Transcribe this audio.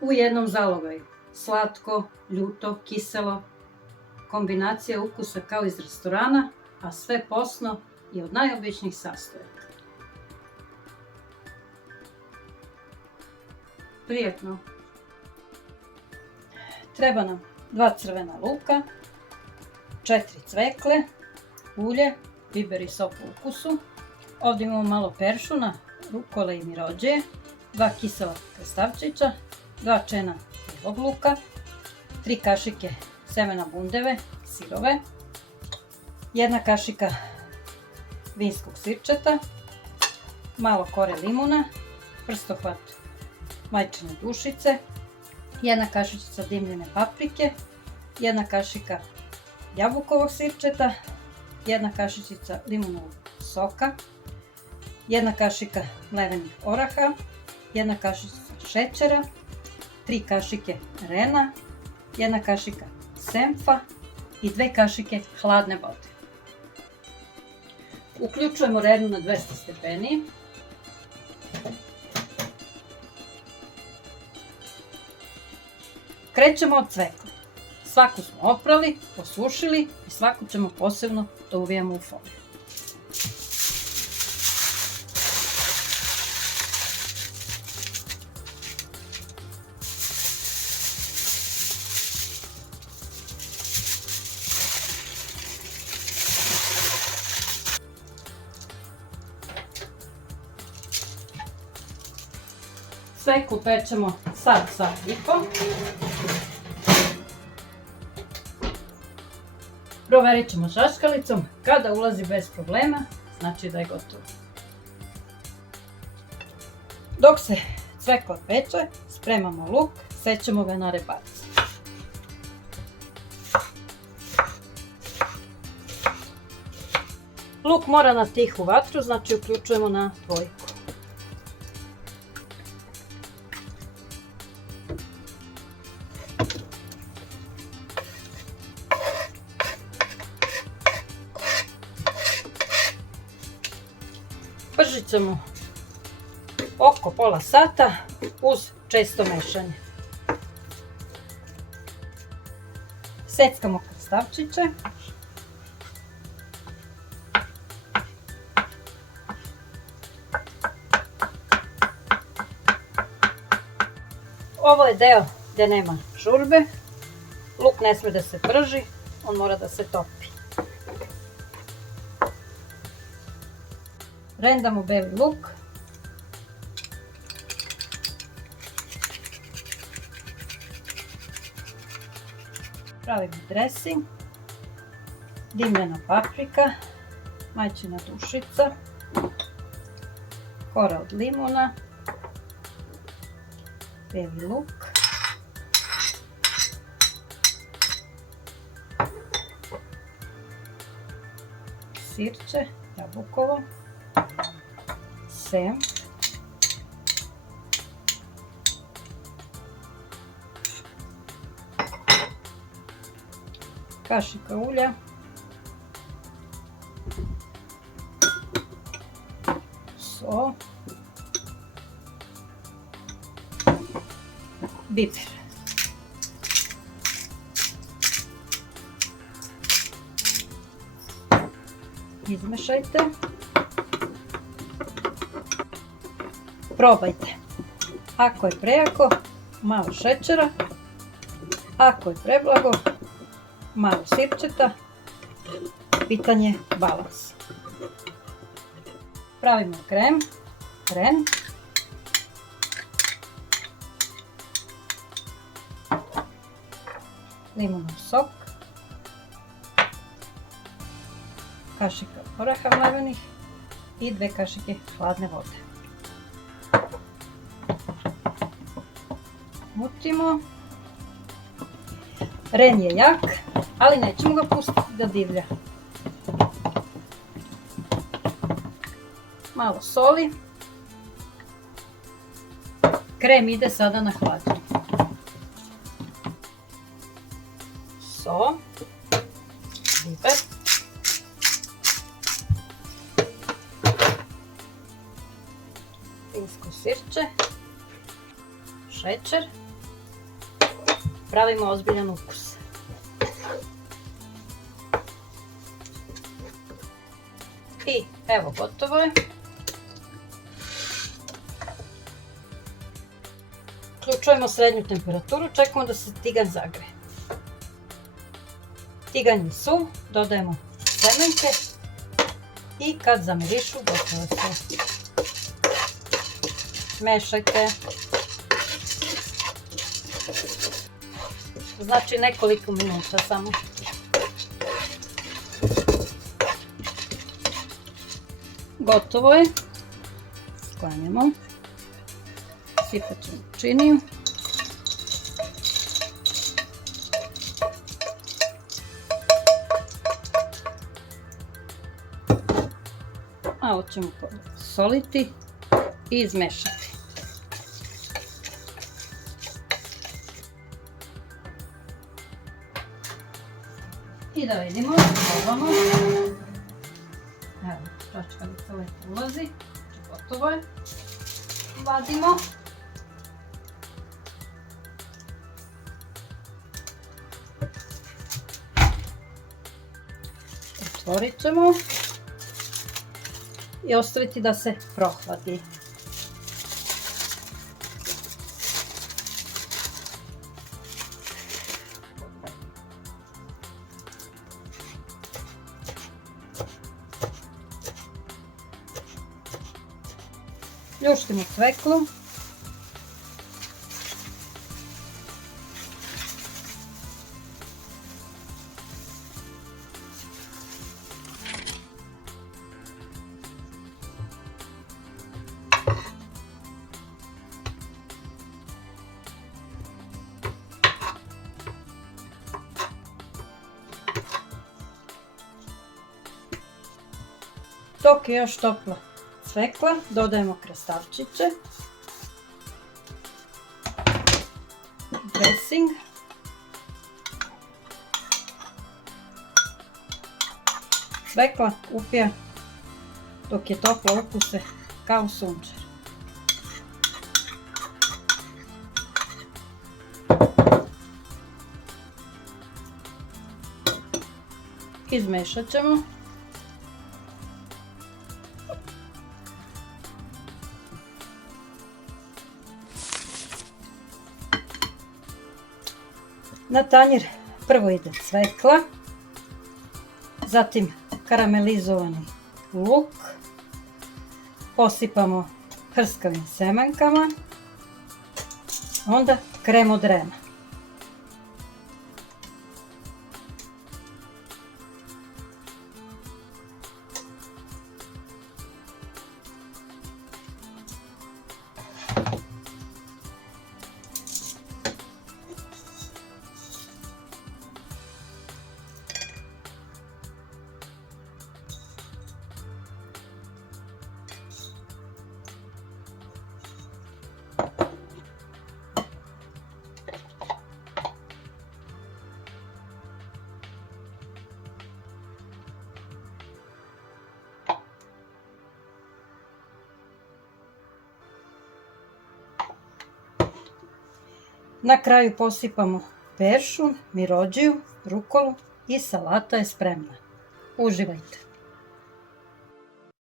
u jednom zalogaju. Slatko, ljuto, kiselo, kombinacija ukusa kao iz restorana, a sve posno i od najobičnijih sastojaka. Prijetno! Treba nam 2 crvena luka, 4 cvekle, ulje, biber i sok u ukusu. Ovdje imamo malo peršuna, rukole i mirođe, 2 kisela krastavčića, 2 čena bijelog luka, 3 kašike semena bundeve, sirove, 1 kašika vinskog sirčeta, malo kore limuna, prstohvat majčine dušice, 1 kašičica dimljene paprike, 1 kašika jabukovog sirčeta, 1 kašičica limunovog soka, 1 kašika mlevenih oraha, 1 kašičica šećera, 3 kašike rena, 1 kašika senfa i 2 kašike hladne vode. Uključujemo renu na 200 stepeni. Krećemo od cvekle. Svaku smo oprali, posušili i svaku ćemo posebno da uvijemo u foliju. Cveklu pečemo sat, sat i po. Proverit ćemo šaškalicom. Kada ulazi bez problema, znači da je gotovo. Dok se cvekla peče, spremamo luk, sećemo ga na rebac. Luk mora na tihu vatru, znači uključujemo na dvojku. Pržit ćemo oko pola sata uz često mešanje. Seckamo krastavčiće. Ovo je deo gdje nema žurbe. Luk ne smije da se prži, on mora da se topi. Rendamo beli luk. Pravimo dresing. Dimljena paprika, majčina dušica, kora od limuna, beli luk, sirće, jabukovo, senf, kašika ulja, so, biber. Izmešajte. Probajte. Ako je prejako, malo šećera. Ako je preblago, malo sirčeta. Pitanje balansa. Pravimo krem, ren. Limunov sok. Kašika oraha mlevenih i 2 kašike hladne vode. Mutimo. Ren je jak, ali nećemo ga pustiti da divlja. Malo soli. Krem ide sada na hlađenje. So, biber, finsko sirće, šećer pravimo ozbiljan ukus. I evo, gotovo je. Uključujemo srednju temperaturu, čekamo da se tiganj zagreje. Tiganj je suv, dodajemo semenke i kad zamirišu, gotovo je. Mešajte. Znači nekoliko minuta samo. Gotovo je. Sklanjamo. Sipat ćemo činiju. A ovo ćemo soliti i izmešati. I da vidimo, probamo. Evo, čačkalica lepo ulazi. Gotovo je. Vadimo. Otvorit ćemo i ostaviti da se prohladi. Ljuštimo cveklu. Dok je još topla cvekla, dodajemo krastavčiće, dressing, cvekla upija dok je topla, ukuse kao sunčer. Izmešat ćemo. Na tanjir prvo ide cvekla, zatim karamelizovani luk, posipamo hrskavim semenkama, onda krem od rema. Na kraju posipamo peršun, mirodžiju, rukolu i salata je spremna. Uživajte!